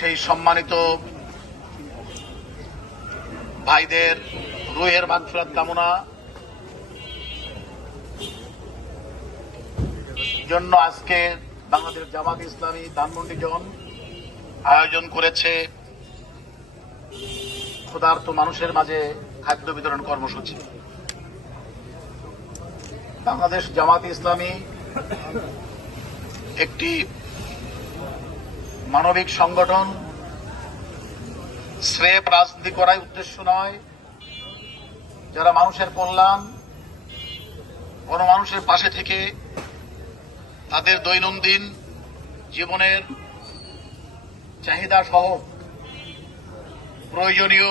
সেই সম্মানিত ভাইদের রুহের মাগফিরাত কামনা জন্য আজকে বাংলাদেশ জামাত ইসলামী ধানমন্ডি জোন আয়োজন করেছে ক্ষুধার্ত মানুষের মাঝে খাদ্য বিতরণ কর্মসূচি। বাংলাদেশ জামাত ইসলামী একটি মানবিক সংগঠন, স্রেফ রাজনীতি করাই উদ্দেশ্য নয়। যারা মানুষের কল্যাণ, গণমানুষের পাশে থেকে তাদের দৈনন্দিন জীবনের চাহিদা সহ প্রয়োজনীয়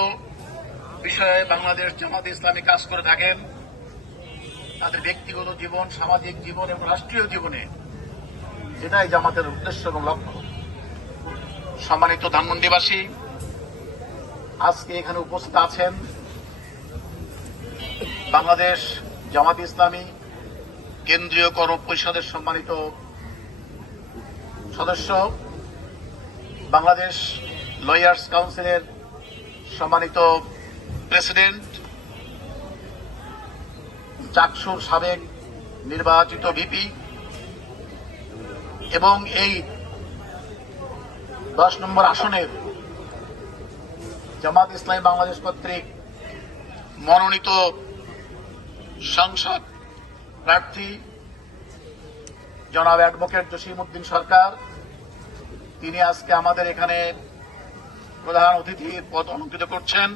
বিষয়ে বাংলাদেশ জামাত ইসলামী কাজ করে থাকেন। তাদের ব্যক্তিগত জীবন, সামাজিক জীবন এবং রাষ্ট্রীয় জীবনে যেটাই জামাতের উদ্দেশ্য এবং লক্ষ্য। সম্মানিত ধানমন্ডিবাসী, আজকে এখানে উপস্থিত আছেন বাংলাদেশ জামাত ইসলামী কেন্দ্রীয় কর্ম পরিষদের সম্মানিত সদস্য, বাংলাদেশ লয়ার্স কাউন্সিলের সম্মানিত প্রেসিডেন্ট, চাকসুর সাবেক নির্বাচিত ভিপি এবং এই 10 নম্বর আসনের জামাত ইসলামী বাংলাদেশ কর্তৃক মনোনীত সংসদ প্রার্থী জনাব অ্যাডভোকেট জসিমউদ্দিন সরকার, তিনি আজকে আমাদের এখানে প্রধান অতিথির পদ অলঙ্কৃত করছেন।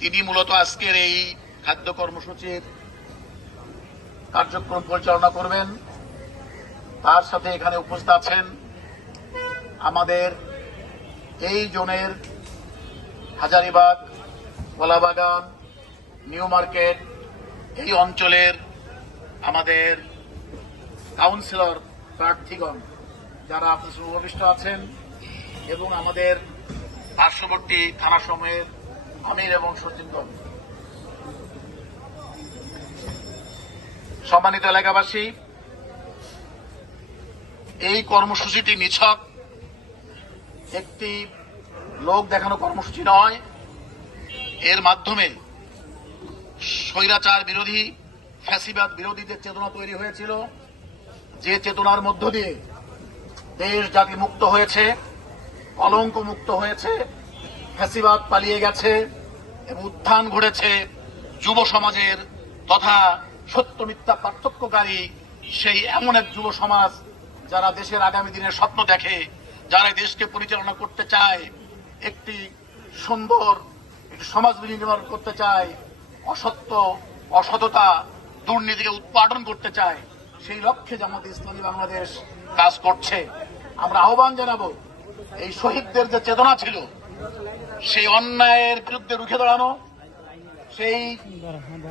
তিনি মূলত আজকের এই খাদ্য কর্মসূচির কার্যক্রম পরিচালনা করবেন। তার সাথে এখানে উপস্থিত আছেন আমাদের এই জোনের হাজারীবাগ, কলাবাগান, নিউ মার্কেট এই অঞ্চলের আমাদের কাউন্সিলর প্রার্থীগণ যারা আপনার উপবিষ্ট আছেন এবং আমাদের পার্শ্ববর্তী থানাসমূহের আমির এবং সচিবগণ। সম্মানিত এলাকাবাসী, এই কর্মসূচিটি নিছক একটি লোক দেখানো কর্মসূচি নয়। এর মাধ্যমে স্বৈরাচার বিরোধী, ফ্যাসিবাদ বিরোধী যে চেতনা তৈরি হয়েছিল, যে চেতনার মধ্য দিয়ে দেশ জাতি মুক্ত হয়েছে, কলঙ্ক মুক্ত হয়েছে, ফ্যাসিবাদ পালিয়ে গেছে এবং উত্থান ঘটেছে যুব সমাজের তথা সত্য মিথ্যা পার্থক্যকারী সেই এমন এক যুব সমাজ যারা দেশের আগামী দিনের স্বপ্ন দেখে, যারা দেশকে পরিচালনা করতে চায়, একটি সুন্দর একটি সমাজ নির্মাণ করতে চায়, অসত্য, অসততা, দুর্নীতিকে উৎপাদন করতে চায়। সেই লক্ষ্যে জামাত ইসলামী বাংলাদেশ কাজ করছে। আমরা আহ্বান জানাবো, এই শহীদদের যে চেতনা ছিল, সেই অন্যায়ের বিরুদ্ধে রুখে দাঁড়ানো, সেই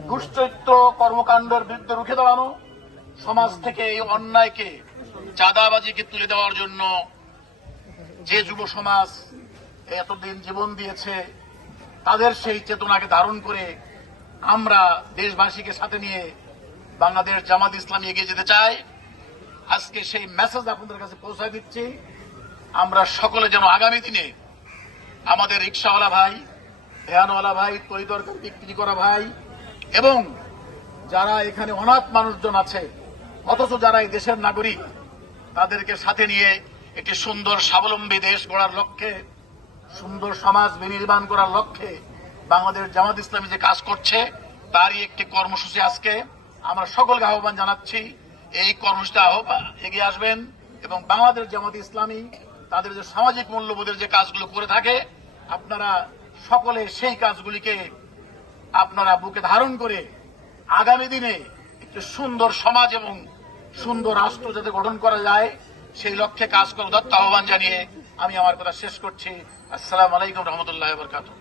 দুশ্চরিত্র কর্মকাণ্ডের বিরুদ্ধে রুখে দাঁড়ানো, সমাজ থেকে এই অন্যায়কে, চাঁদাবাজিকে তুলে দেওয়ার জন্য যে যুব সমাজ এতদিন জীবন দিয়েছে, তাদের সেই চেতনাকে ধারণ করে আমরা দেশবাসীকে সাথে নিয়ে বাংলাদেশ জামাত ইসলামী এগিয়ে যেতে চাই। আজকে সেই মেসেজ আপনাদের কাছে পৌঁছায় দিচ্ছি। আমরা সকলে যেন আগামী দিনে আমাদের রিক্সাওয়ালা ভাই, ভ্যানওয়ালা ভাই, তরিতরকারি বিক্রি করা ভাই এবং যারা এখানে অনাথ মানুষজন আছে, অথচ যারা এই দেশের নাগরিক, তাদেরকে সাথে নিয়ে একটি সুন্দর স্বাবলম্বী দেশ গড়ার লক্ষ্যে, সুন্দর সমাজ বিনির্মাণ করার লক্ষ্যে বাংলাদেশ জামাত ইসলামী যে কাজ করছে, তারই একটি কর্মসূচি আজকে আমরা সকলকে আহ্বান জানাচ্ছি। এই কর্মসূচিতে এগিয়ে আসবেন এবং বাংলাদেশ জামাত ইসলামী তাদের যে সামাজিক মূল্যবোধের যে কাজগুলো করে থাকে, আপনারা সকলে সেই কাজগুলিকে আপনারা বুকে ধারণ করে আগামী দিনে একটি সুন্দর সমাজ এবং সুন্দর রাষ্ট্র যাতে গঠন করা যায়, সেই লক্ষ্যে কাজ করার উদাত্ত আহ্বান জানিয়ে আমি আমার কথা শেষ করছি। আসসালামু আলাইকুম রহমতুল্লাহি ওয়া বারাকাতুহু।